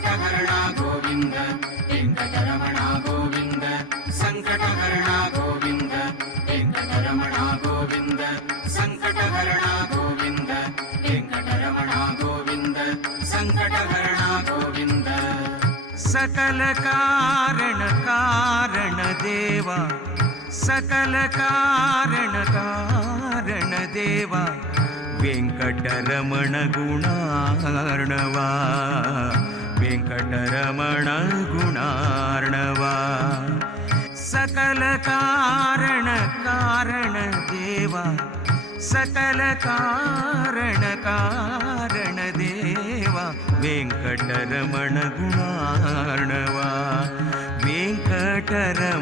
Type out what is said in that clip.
ಸಂಕಟಹರಣ ಗೋವಿಂದ ವೆಂಕಟರಮಣ ಗೋವಿಂದ ಸಂಕಟಹರಣ ಗೋವಿಂದ ವೆಂಕಟರಮಣ ಗೋವಿಂದ ಸಂಕಟಹರಣ ಗೋವಿಂದ ವೆಂಕಟರಮಣ ಗೋವಿಂದ ಸಂಕಟಹರಣ ಗೋವಿಂದ सकल कारण कारण देवा सकल कारण कारण देवा वेंकटरमण गुणार्णवा वेंकटरमण गुणार्णवा सकल कारण कारण देवा सकल कारण कारण देवा वेंकटरमण गुणार्णवा वेंकटरमण